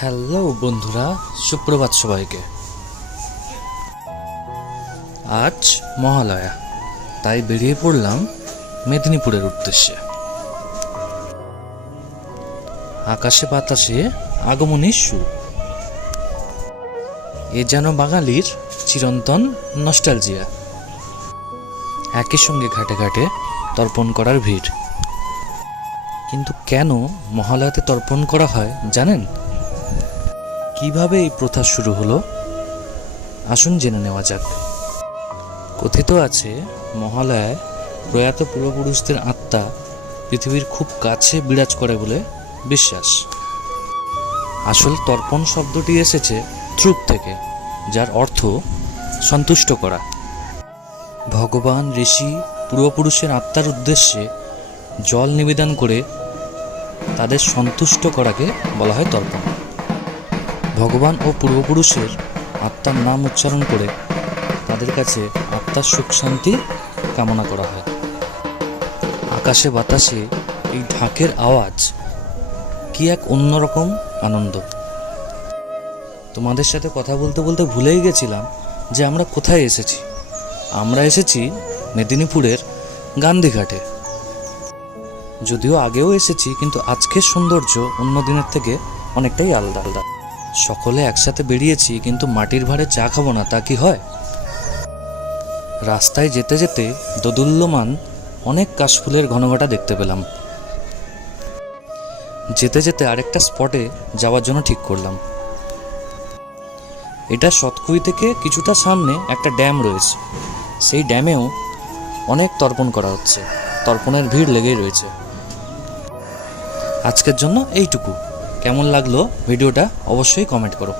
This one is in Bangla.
হ্যালো বন্ধুরা, সুপ্রভাত সবাইকে। আজ মহালয়া, তাই বেরিয়ে পড়লাম মেদিনীপুরের উদ্দেশ্যে। আকাশে বাতাসে আগমনের সুর, এ যেন বাঙালির চিরন্তন নস্টালজিয়া। একই সঙ্গে ঘাটে ঘাটে তর্পণ করার ভিড়। কিন্তু কেন মহালয়াতে তর্পণ করা হয় জানেন? কিভাবে এই প্রথা শুরু হলো আসুন জেনে নেওয়া যাক। কথিত আছে, মহালয়ায় প্রয়াত পূর্বপুরুষদের আত্মা পৃথিবীর খুব কাছে বিরাজ করে বলে বিশ্বাস। আসল তর্পণ শব্দটি এসেছে ত্রুপ থেকে, যার অর্থ সন্তুষ্ট করা। ভগবান, ঋষি, পূর্বপুরুষের আত্মার উদ্দেশ্যে জল নিবেদন করে তাদের সন্তুষ্ট করাকে বলা হয় তর্পণ। ভগবান ও পূর্বপুরুষের আত্মার নাম উচ্চারণ করে তাদের কাছে আত্মার সুখ শান্তি কামনা করা হয়। আকাশে বাতাসে এই ঢাকের আওয়াজ কি এক অন্যরকম আনন্দ। তোমাদের সাথে কথা বলতে বলতে ভুলেই গেছিলাম যে আমরা কোথায় এসেছি। আমরা এসেছি মেদিনীপুরের গান্ধীঘাটে। যদিও আগেও এসেছি, কিন্তু আজকের সৌন্দর্য অন্য দিনের থেকে অনেকটাই আলাদা। সকলে একসাথে বেরিয়েছি, কিন্তু মাটির ভাঁড়ে চা খাবো না তা কি হয়? রাস্তায় যেতে যেতে দোদুল্যমান অনেক কাশফুলের ঘনঘটা দেখতে পেলাম। যেতে যেতে আরেকটা স্পটে যাওয়ার জন্য ঠিক করলাম। এটা সতকুই থেকে কিছুটা সামনে একটা ড্যাম রয়েছে। সেই ড্যামেও অনেক তর্পণ করা হচ্ছে, তর্পণের ভিড় লেগেই রয়েছে। আজকের জন্য এইটুকু। কেমন লাগলো ভিডিওটা অবশ্যই কমেন্ট করো।